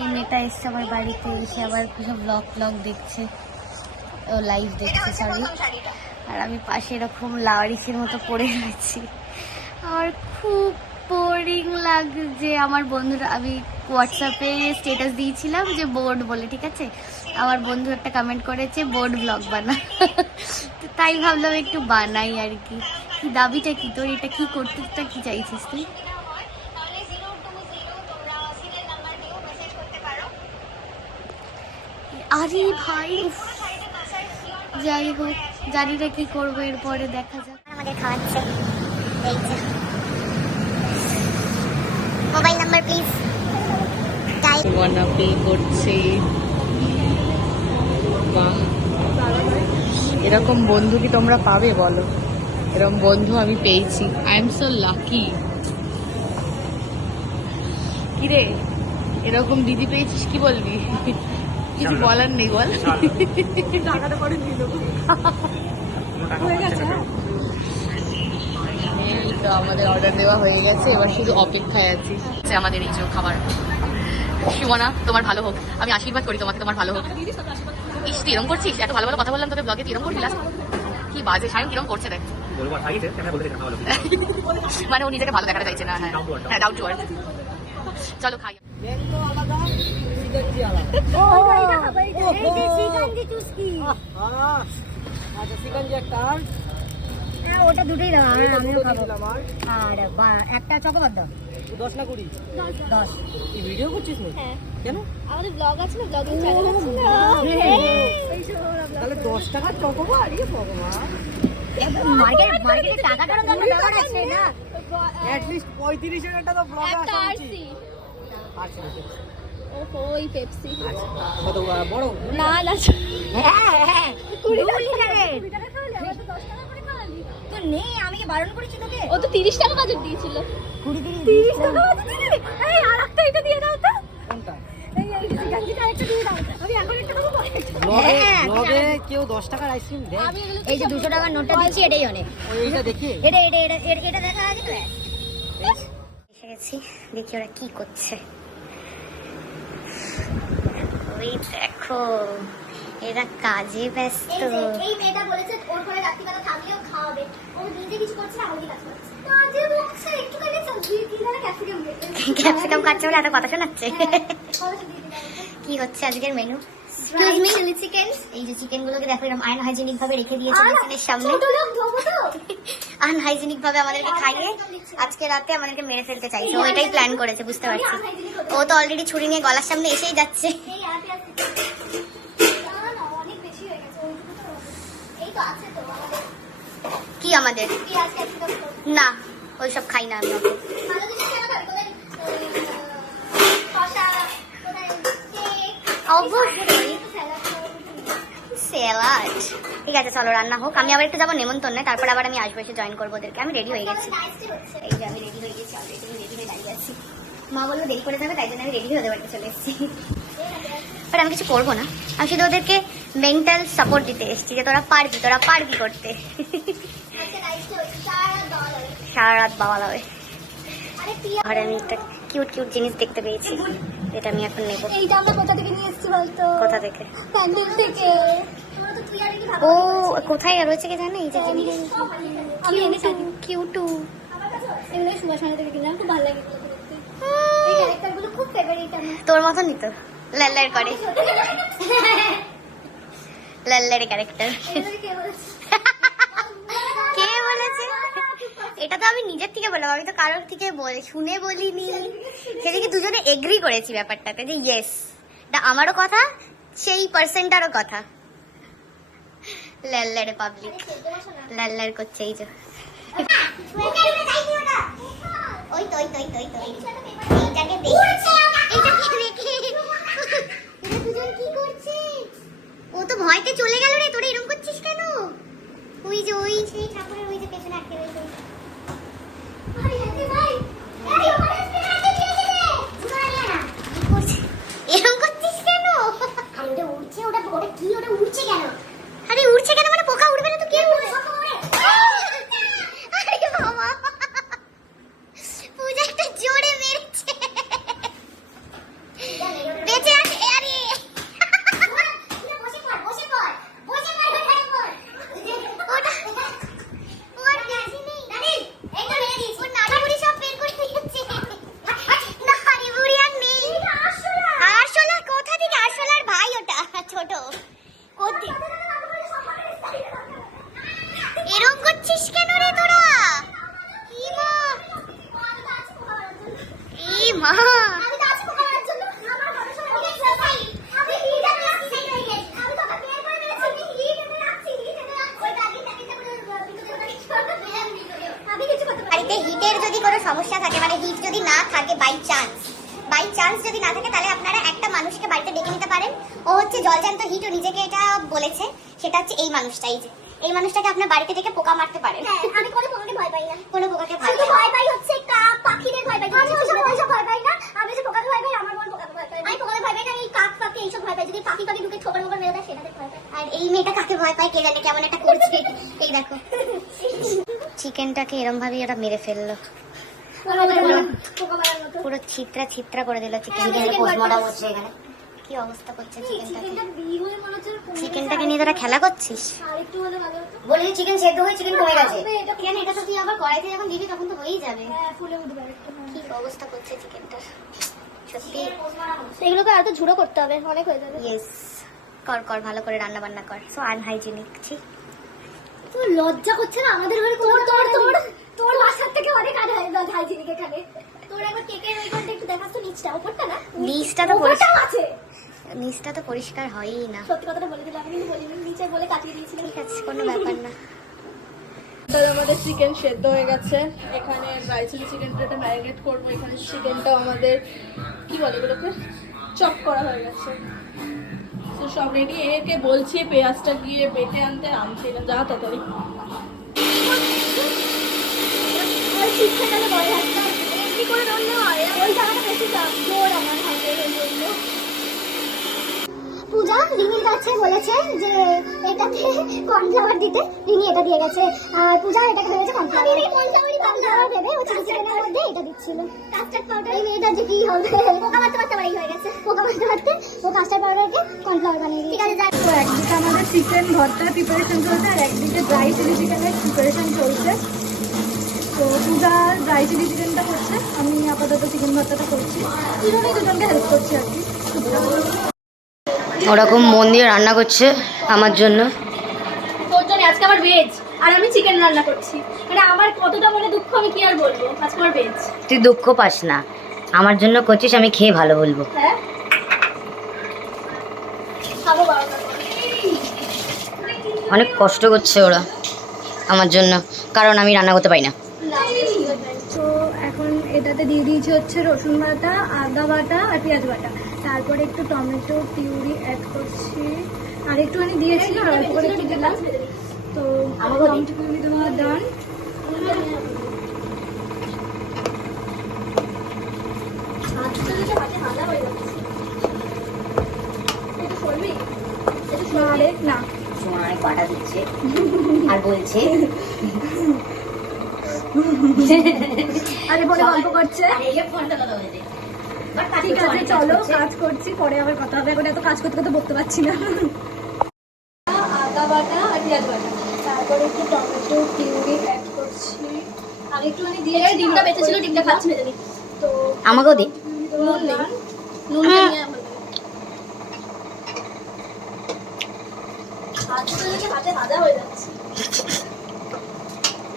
এই মেয়েটা এসছে আমার বাড়িতে, এসে আবার সব ব্লগ দেখছে, ও লাইভ দেখছে সরি। আর আমি পাশে এরকম লাওয়ারিসের মতো পড়ে রয়েছি। আমার খুব বোরিং লাগছে। আমার বন্ধুরা, আমি হোয়াটসঅ্যাপে স্ট্যাটাস দিয়েছিলাম যে বোর্ড বলে, ঠিক আছে, আমার বন্ধু একটা কমেন্ট করেছে বোর্ড ব্লগ বানা। তো তাই ভাবলাম একটু বানাই আর কি। কি দাবিটা কি তোর? এটা কি করতে কি চাইছিস তুই? আরে ভাই যাই হোক, জানি না কি করবো এরপরে, দেখা যাক। আমাদের খাওয়াচ্ছে এই যে মোবাইল নাম্বার প্লিজ। ওয়ানা পে করছে। বাহ, এরকম বন্ধু কি তোমরা পাবে বলো? এরকম বন্ধু আমি পেয়েছি। I am so lucky. কিরে, এরকম দিদি পেয়েছিস, কি বলবি? কিছু বলার নেই, বল। টাকাটা করে দিয়ে দেবো। এই তো আমাদের অর্ডার দেওয়া হয়ে গেছে, এবার শুধু অপেক্ষায় আছি আমাদের এই যে খাবার। শিবনা, তোমার ভালো হোক, আমি আশীর্বাদ করি তোমাকে, তোমার ভালো হোক। ইস, তুই এরকম করছিস? এত ভালো ভালো কথা বললাম তোকে ব্লগে, তুই এরকম করবি? কি বাজে, সায়ন কিরকম করছে দেখ। মানে ও নিজেকে ভালো দেখাতে চাইছে না। হ্যাঁ হ্যাঁ, ডাউট টু আর্থ। চলো খাই। ওটা দুটোই দাও, আমিও খাবো। আর একটা চকোবার দাও। 10 না 20? 10। এই ভিডিও করছিস না? হ্যাঁ, কেন? আমাদের ব্লগ আছে না, ব্লগিং চ্যানেল আছে না। তাহলে 10 টাকা চকোবার? আরে ভগবান, মার্কেটে টাকাটার কোনো ব্যাপার আছে না। এট লিস্ট 35,000 টাকা ব্লগ আছে। একটা আরসি। ওহো, ওই পেপসি। কত বড়? না না, হ্যাঁ 20 লিটারের। 20 টাকা খাওয়ালি, আবার তো 10 টাকা করে খাওয়ালি। তো নেই, আমি কি বারণ করেছি তোকে? ও তো 30 টাকা বাজেট দিয়েছিল। 30 টাকা বাজে দিলি? এই আরেকটা এটা দিয়ে দাও তো। কোনটা? এই চিকেনটা একটা দিয়ে দাও। আমি এখন একটা খাবো। ব্লগে কেউ 10 টাকার আইসক্রিম দেয়? আমি এগুলো এই যে 200 টাকার নোটটা দিচ্ছি, এটাই অনেক। ওই এইটা দেখি। এটা দেখা আছে তো। এসে গেছি, দেখি ওরা কি করছে। ওই দেখো, এরা কাজে ব্যস্ত। এই মেয়েটা বলেছে ওর ঘরে রাত্রিবেলা থাকলেও খাওয়াবে। ও নিজে কিছু করছে না, ওই কাজ করছে। কাজে বকছে, একটুখানি সবজি কিনে ক্যাপসিকাম ক্যাপসিকাম কাটছে বলে এত কথা শোনাচ্ছে। কি হচ্ছে আজকের menu? Excuse me, chilli chicken. এই যে চিকেন গুলোকে দেখো এরকম আনহাইজেনিক ভাবে রেখে দিয়েছে মেশিনের সামনে। ছোট লোক ধোবো তো। আনহাইজেনিক ভাবে আমাদেরকে খাইয়ে আজকে রাতে আমাদেরকে মেরে ফেলতে চাইছে। ও এটাই প্ল্যান করেছে, বুঝতে পারছি। ও তো অলরেডি ছুরি নিয়ে গলার সামনে এসেই যাচ্ছে। এই আপে আছে। না না, অনেক বেশি হয়ে গেছে। ওইটুকু তো এই তো আছে তো আমাদের। কি আমাদের? পেঁয়াজ ক্যাপসিকাম তো। না, ওইসব খাই না আমি। ভালো জিনিস কেন খাবি? তোদের শসা, তোদের কেক, অবশ্যই স্যালাড স্যালাড। ঠিক আছে, চলো রান্না হোক। আমি আবার একটু যাবো নেমন্তন্নে, তারপর আবার আমি আসবো, এসে জয়েন করবো ওদেরকে। আমি রেডি হয়ে গেছি। নাইসটি হচ্ছে। এই যে আমি রেডি হয়ে গেছি, অলরেডি রেডি হয়ে দাঁড়িয়ে আছি। মা বললো দেরি করে যাবে, তাই জন্য আমি রেডি হয়ে ওদের বাড়িতে চলে এসেছি। বাট আমি কিছু করবো না, আমি শুধু ওদেরকে মেন্টাল সাপোর্ট দিতে এসেছি যে তোরা পারবি করতে। আচ্ছা, নাইসটি হচ্ছে। $4 সারা রাত বাবা হবে। আরে পিয়া, ঘরে আমি একটা কিউট জিনিস দেখতে পেয়েছি, যেটা আমি এখন নেবো। এইটা আমরা কোথা থেকে নিয়ে এসেছি বলতো? কোথা থেকে? প্যান্ডেল থেকে। তোমরা তো পিয়া রেখে ভালো। ও কোথায় রয়েছে কি জানে? এই যে আমি এনেছি। কিউটু। আমার কাছে এগুলো সুভাষণা থেকে কিনলাম, খুব ভালো লাগে এগুলো দেখতে। এই ক্যারেক্টারগুলো খুব ফেভারিট আমার। তোর মতনই তো, লাল্লার করে, লাল্লার ক্যারেক্টার। এগুলো কে বলেছে? কে বলেছে? এটা তো আমি নিজের থেকে বললাম, আমি তো কারোর থেকে শুনে বলিনি। সেদিকে দুজনে এগ্রি করেছি ব্যাপারটাতে যে ইয়েস, এটা আমারও কথা, সেই পার্সেন্টারও কথা। লাল্লারে পাবলিক লাল্লার করছে। এই যে ওই তো এইটাকে দেখি, এইটাকে দেখি। দুজন কি করছে? ও তো ভয়তে চলে গেল রে। তোরা এরকম করছিস কেন? ওই যে সেই ঠাকুরের ওই যে পেছনে আটকে রয়েছে। আরে হাতে ভাই, এই ওখানে স্পিকারটা দিয়ে দিলে। ঘুমাইয়া না। কি করছিস? এরকম করছিস কেন? আরে ওটা উড়ছে, ওটা কি, ওটা উড়ছে কেন? আরে উড়ছে কেন মানে? পোকা উড়বে না তো? কে উড়বে? আরে বাবা, পূজা একটা জোরে মেরেছে। হচ্ছে জলজান্ত হিট ও নিজেকে এটা বলেছে, সেটা হচ্ছে এই মানুষটাই, যে এই মানুষটাকে আপনার বাড়িতে ডেকে পোকা মারতে পারেন। হ্যাঁ, আমি কোনো পোকাকে ভয় পাই না। কোনো পোকাকে ভয় শুধু পায় না। ভয় পাই হচ্ছে কাক পাখিদের ভয় পাই। আমি ওইসব ভয় পাই না। আমি যে পোকাকে ভয় পাই, আমার বোন পোকাকে ভয় পাই। আমি পোকাকে ভয় পাই না, আমি কাক পাখি এইসব ভয় পাই। যদি পাখি ঢুকে ঠোকর মোকর মেরে দেয় সেটাতে ভয় পাই। আর এই মেয়েটা কাকে ভয় পায় কে জানে, কেমন একটা করছে। এই দেখো চিকেনটাকে এরম ভাবে ওরা মেরে ফেললো, পোকা মারার মতো। পুরো ছিত্রা ছিত্রা করে দিল চিকেন। chicken post-mortem burger। হচ্ছে এখানে, কি অবস্থা করছে চিকেনটাকে। চিকেনটা বিয়ে হয়ে মনে হচ্ছে কমে চিকেনটাকে নিয়ে তোরা খেলা করছিস। গেছে। আর একটু হলে ভালো হতো। বলে যে চিকেন সেদ্ধ হয়ে চিকেন কমে গেছে, হবে, এটা কেন? এটা তো তুই আবার কড়াইতে যখন দিবি তখন তো হয়েই যাবে। হ্যাঁ, ফুলে উঠবে আরেকটু। কি অবস্থা করছে চিকেনটা সত্যি। এগুলোকে আর তো ঝুড়ো করতে হবে, অনেক হয়ে যাবে। ইয়েস, কর কর ভালো করে রান্না বান্না কর। So unhygienic. ঠিক, তোর লজ্জা করছে না? আমাদের ঘরে তোর বাসার থেকে অনেক হাইজিনিক এখানে। তোর একবার কেকের ওই ঘরটা একটু দেখাস তো, নিচটা উপরটা না, নিচটা তো উপরটাও আছে। নিচটা তো পরিষ্কার হয়ই না। সত্যি কথাটা বলে দিলাম, আমি কিন্তু বলিনি, নিচে বলে কাটিয়ে দিয়েছিলাম। ঠিক আছে, কোনো ব্যাপার না। আমাদের চিকেন সেদ্ধ হয়ে গেছে। এখানে ড্রাই চিলি চিকেনটা ম্যারিনেট করবো। এখানে চিকেনটাও আমাদের কি বলে এগুলোকে চপ করা হয়ে গেছে। তো সব রেডি। একে বলছি পেঁয়াজটা গিয়ে বেটে আনতে না, যা তাড়াতাড়ি। আর শিক্ষা গেলে বলে একটা এমনি করে ধরলে হয়, ওই জায়গাটা বেশি চাপ জোর আমার হাতের জন্য। পূজা রিমির কাছে বলেছে যে এটাতে কর্নফ্লাওয়ার দিতে, রিমি এটা দিয়ে গেছে। আর পূজা এটাকে ভেবেছে কর্নফ্লাওয়ার ভেবে ও চিলি চিকেনের মধ্যে এটা দিচ্ছিল কাস্টার্ড পাউডার। এই মেয়েটা যে কি হবে, পোকা মারতে মারতে বাড়ি হয়ে গেছে। পোকা মারতে মারতে ও কাস্টার্ড পাউডারকে কর্নফ্লাওয়ার বানিয়ে দিয়েছে। ঠিক আছে, তো একদিকে আমাদের চিকেন ভর্তার প্রিপারেশন চলছে, আর একদিকে ড্রাই চিলি চিকেনের প্রিপারেশন চলছে। তো পূজা ড্রাই চিলি চিকেনটা করছে, আমি আপাতত চিকেন ভর্তাটা করছি। দুজনেই দুজনকে হেল্প করছি আর কি। ওরকম মন দিয়ে রান্না করছে আমার জন্য। তোর জন্য আজকে আমার ভেজ, আর আমি চিকেন রান্না করছি। মানে আমার কতটা মনে দুঃখ আমি কি আর বলবো। আজকে আমার ভেজ। তুই দুঃখ পাস না, আমার জন্য করছিস, আমি খেয়ে ভালো বলবো। হ্যাঁ, খাবো 12টার পরে। অনেক কষ্ট করছে ওরা আমার জন্য, কারণ আমি রান্না করতে পারি না। তো এখন এটাতে দিয়ে দিয়েছি হচ্ছে রসুন বাটা, আদা বাটা আর পেঁয়াজ বাটা। তারপরে একটু টমেটো পিউরি অ্যাড করছি, আর একটুখানি দিয়েছি, আর অল্প করে একটু দিলাম। তো টমেটো পিউরি দেওয়া ডান। আরে না, অনেক বাটা দিচ্ছে আর বলছে আরে বলে গল্প করছে। ঠিক আছে, চলো কাজ করছি, পরে আবার কথা হবে। এখন এত কাজ করতে করতে বলতে পারছি না। আদা বাটা আর পেঁয়াজ বাটা, তারপরে একটু টমেটো পিউরি অ্যাড করছি, আর একটুখানি দিয়ে ডিমটা বেঁচে ছিল, ডিমটা খাচ্ছি ভেজে নি। তো আমাকেও দি। নুন নেই। নুন নিয়ে হাতে ভাজা হয়ে যাচ্ছে।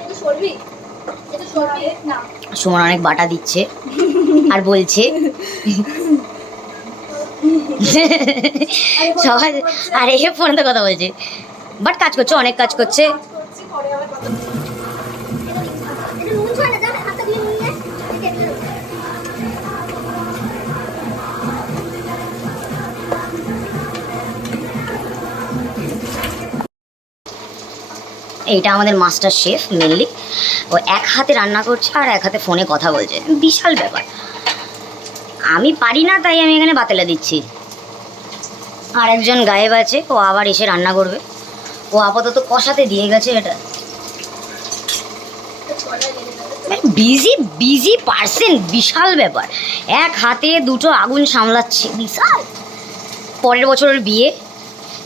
একটু সরবি, একটু সরবি না, সুমন অনেক বাটা দিচ্ছে আর বলছে সবাই, আর এ ফোনে কথা বলছে, বাট কাজ করছে, অনেক কাজ করছে। করছি, পরে আবার কথা বলছি। এটা নুন ছয় না, যাবে হাতটা দিয়ে নুন নিয়ে এইটা আমাদের মাস্টার শেফ মেনলি, ও এক হাতে রান্না করছে আর এক হাতে ফোনে কথা বলছে, বিশাল ব্যাপার। আমি পারি না, তাই আমি এখানে বাতেলা দিচ্ছি। আর একজন গায়েব আছে, ও আবার এসে রান্না করবে। ও আপাতত কষাতে দিয়ে গেছে এটা। বিজি বিজি পার্সন, বিশাল ব্যাপার। এক হাতে দুটো আগুন সামলাচ্ছে, বিশাল। পরের বছর ওর বিয়ে,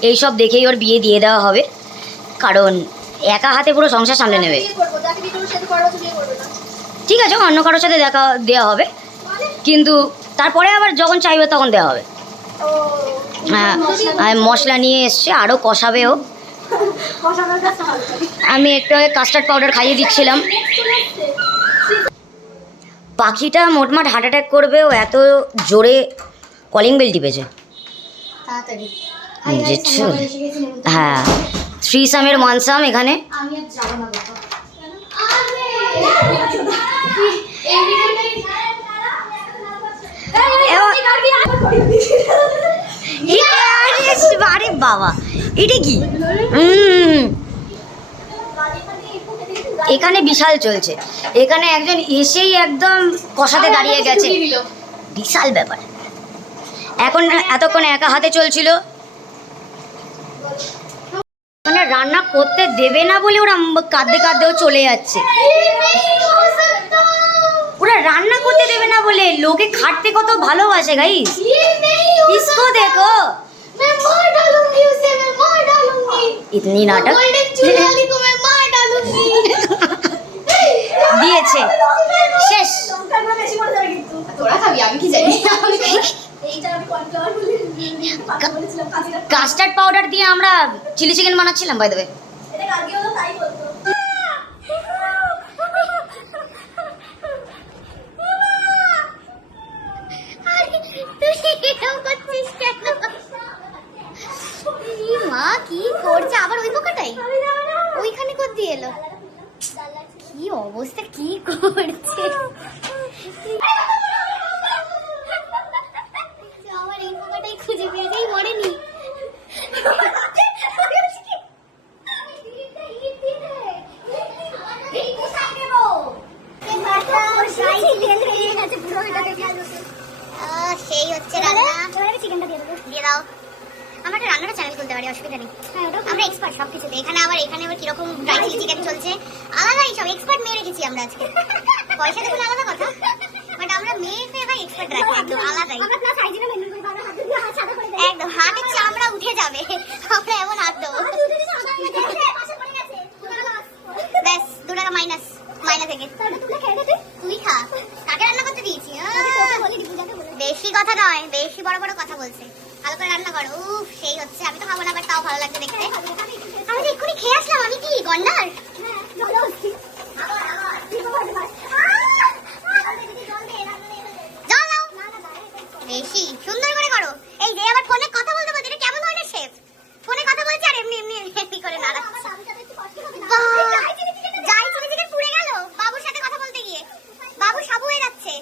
এইসব দেখেই ওর বিয়ে দিয়ে দেওয়া হবে, কারণ একা হাতে পুরো সংসার সামলে নেবে। বিয়ে করবো, যাকে বিয়ে করবো সাথে পরের বছর বিয়ে করবে না। ঠিক আছে, অন্য কারোর সাথে দেখা দেওয়া হবে, কিন্তু তারপরে আবার যখন চাইবে তখন দেওয়া হবে। ও হ্যাঁ, আর মশলা নিয়ে এসছে, আরও কষাবে ও। কষানোর কাজটা ভালো করি। আমি একটু আগে কাস্টার্ড পাউডার খাইয়ে দিচ্ছিলাম। চলে আসছে। পাখিটা মোটমাট হার্ট অ্যাটাক করবে, ও এত জোরে কলিং বেল টিপেছে। তাড়াতাড়ি। বুঝেছো? হ্যাঁ, 3 সামের 1 সাম এখানে। আমি আর যাবো না বাবা। He is বাবা, এটা কি? এখানে বিশাল চলছে, এখানে একজন এসেই একদম কষাতে দাঁড়িয়ে গেছে, বিশাল ব্যাপার। এখন এতক্ষণ একা হাতে চলছিল, মানে রান্না করতে দেবে না বলে ওরা কাঁদতে কাঁদতেও চলে যাচ্ছে। ওরা রান্না করতে দেবে না বলে, লোকে খাটতে কত ভালোবাসে গাইস। इसको देखो, इतनी नाटक দিয়েছে, শেষ। কাস্টার্ড পাউডার দিয়ে আমরা চিলি চিকেন বানাচ্ছিলাম বাই দ্য ওয়ে। মা কি করছে আবার ওই পোকাটাই ওইখানে কর দিয়ে এলো, কি অবস্থা, কি করছে আমার এই পোকাটাই খুঁজে পেয়েছেই মরেনি। সেই হচ্ছে রান্না, চিকেনটা দিয়ে দাও। আমরা একটা রান্নার চ্যানেল খুলতে পারি, অসুবিধা নেই, আমরা এক্সপার্ট সবকিছুতে। এখানে আবার কিরকম ড্রাই চিলি চিকেন চলছে, আলাদাই সব এক্সপার্ট মেয়ে রেখেছি আমরা আজকে। পয়সা দেখুন আলাদা কথা, বাট আমরা মেয়ে ভাই এক্সপার্ট রাখি একদম আলাদাই। একদম হাতের চামড়া উঠে যাবে, আমরা এমন হাত দেবো ব্যাস 2 টাকা মাইনাস থেকে। তুই খা, কাকে রান্না করতে দিয়েছি? বেশি কথা নয়, বেশি বড় বড় কথা বলছে। ভালো করে রান্না করো। উফ সেই হচ্ছে, আমি তো খাবো না, বাট তাও ভালো লাগছে দেখতে। আমি তো এক্ষুনি খেয়ে আসলাম, আমি কি গন্ডার? বেশি সুন্দর করে করো। এই যে আবার ফোনে কথা বলতে বলতে, এটা কেমন ধরনের শেফ? ফোনে কথা বলছে আর এমনি এমনি করে নাড়াচ্ছে। যাই চিলি চিকেন পুড়ে গেল বাবুর সাথে কথা বলতে গিয়ে, বাবু সাবু হয়ে যাচ্ছে।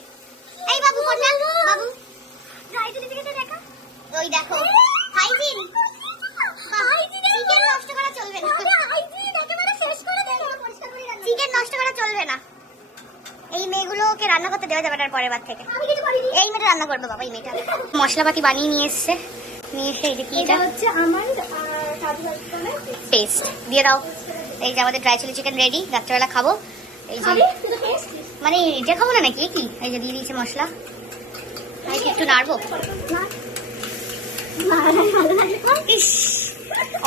এই বাবু কোনটা বাবু? যাই চিলি চিকেনটা দেখা, ওই দেখো হাইজিন। চিকেন নষ্ট করা চলবে না, চিকেন নষ্ট করা চলবে না। এই মেয়েগুলোকে রান্না করতে দেওয়া যাবে না পরের বার থেকে। এই মেয়েটা রান্না করবে বাবা, এই মেয়েটা মশলাপাতি বানিয়ে নিয়ে এসছে। নিয়ে এসে এটা হচ্ছে আমার পেস্ট দিয়ে দাও। এই যে আমাদের ড্রাই চিলি চিকেন রেডি, রাত্রেবেলা খাবো। এই যে মানে এটা খাবো না নাকি, কি এই যে দিয়ে দিয়েছে মশলা। আমি একটু নাড়বো। ইস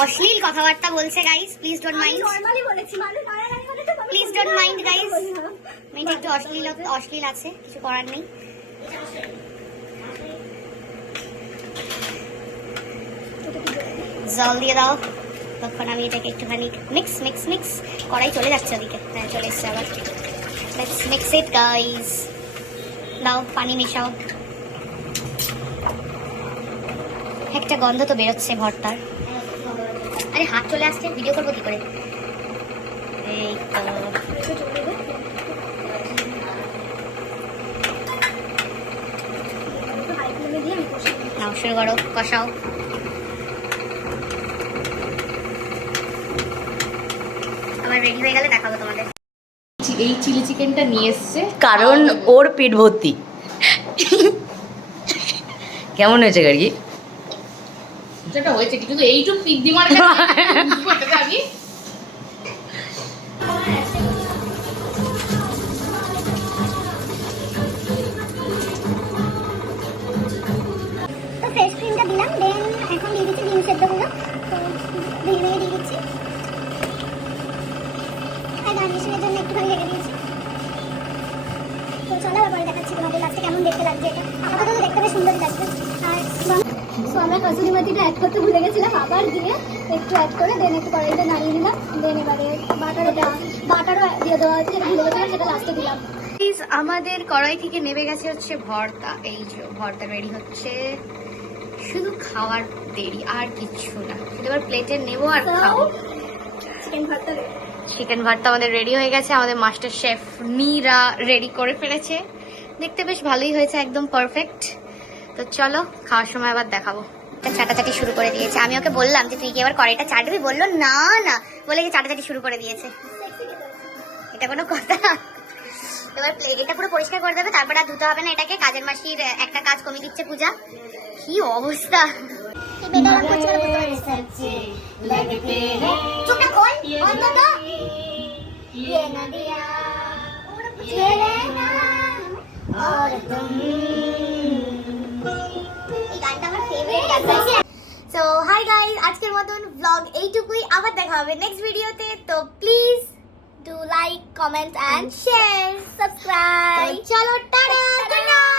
অশ্লীল কথাবার্তা বলছে guys, please don't mind, please don't mind guys. মেয়েটা একটু অশ্লীল আছে, কিছু করার নেই। জল দিয়ে দাও। তখন আমি এটাকে একটুখানি মিক্স মিক্স মিক্স করাই চলে যাচ্ছে ওদিকে। হ্যাঁ চলে এসছে আবার। Let's mix it guys. দাও পানি মেশাও। একটা গন্ধ তো বেরোচ্ছে ভর্তার। আরে হাত চলে আসছে, ভিডিও করবো কি করে? এই তো নাও, শুরু করো, কষাও। আমার রেডি হয়ে গেলে দেখাবো তোমাদের। এই চিলি চিকেনটা নিয়ে এসছে কারণ ওর পেট ভর্তি। কেমন হয়েছে গাড়ি? যেটা হয়েছে কিন্তু এইটুক পিক দি মার আমি তো ফ্রেশ ক্রিমটা দিলাম, দেন এখন দিয়ে দিচ্ছি ডিম সেদ্ধগুলো। তো ভেঙে ভেঙে দিয়ে দিচ্ছি, আর গার্নিশিংয়ের জন্য একটুখানি রেখে দিয়েছি। তো চলো এবার দেখাচ্ছি তোমাদের লাস্টে কেমন দেখতে লাগছে। এটা আপাতত তো দেখতে বেশ সুন্দর লাগছে। আর তো আমরা কসুরি মেথিটা অ্যাড করতে ভুলে গেছিলাম, আবার দিয়ে একটু অ্যাড করে দেন একটু কড়াইতে নাড়িয়ে দিলাম। দেন এবারে বাটারও দিয়ে দেওয়া হচ্ছে, যেটা ভুলে গেছিলাম সেটা লাস্টে দিলাম। আমাদের কড়াই থেকে নেমে গেছে হচ্ছে ভর্তা। এই যে ভর্তা রেডি হচ্ছে, শুধু খাওয়ার দেরি আর কিচ্ছু না। শুধু এবার প্লেটে নেবো আর খাবো। চিকেন ভর্তা আমাদের রেডি হয়ে গেছে, আমাদের মাস্টার শেফ নীরা রেডি করে ফেলেছে। দেখতে বেশ ভালোই হয়েছে, একদম পারফেক্ট। তো চলো খাওয়ার সময় আবার দেখাবো। চাটাচাটি শুরু করে দিয়েছে। আমি ওকে বললাম যে তুই কি এবার কড়াইটা চাটবি, বললো না না, বলে যে চাটাচাটি শুরু করে দিয়েছে। এটা কোনো কথা? এবার এটা পুরো পরিষ্কার করে দেবে, তারপর আর ধুতে হবে না এটাকে। কাজের মাসির একটা কাজ কমিয়ে দিচ্ছে পূজা। কি অবস্থা! চোখটা খোল অন্তত। ये नदियाँ चले ना और तुम। এই গানটা আমার ফেভারিট গান। সো হাই গাইস, আজকের মতন ব্লগ এইটুকুই। আবার দেখা হবে নেক্সট ভিডিওতে। তো please Do like, comment and share, subscribe. চলো টাটা, গুড নাইট।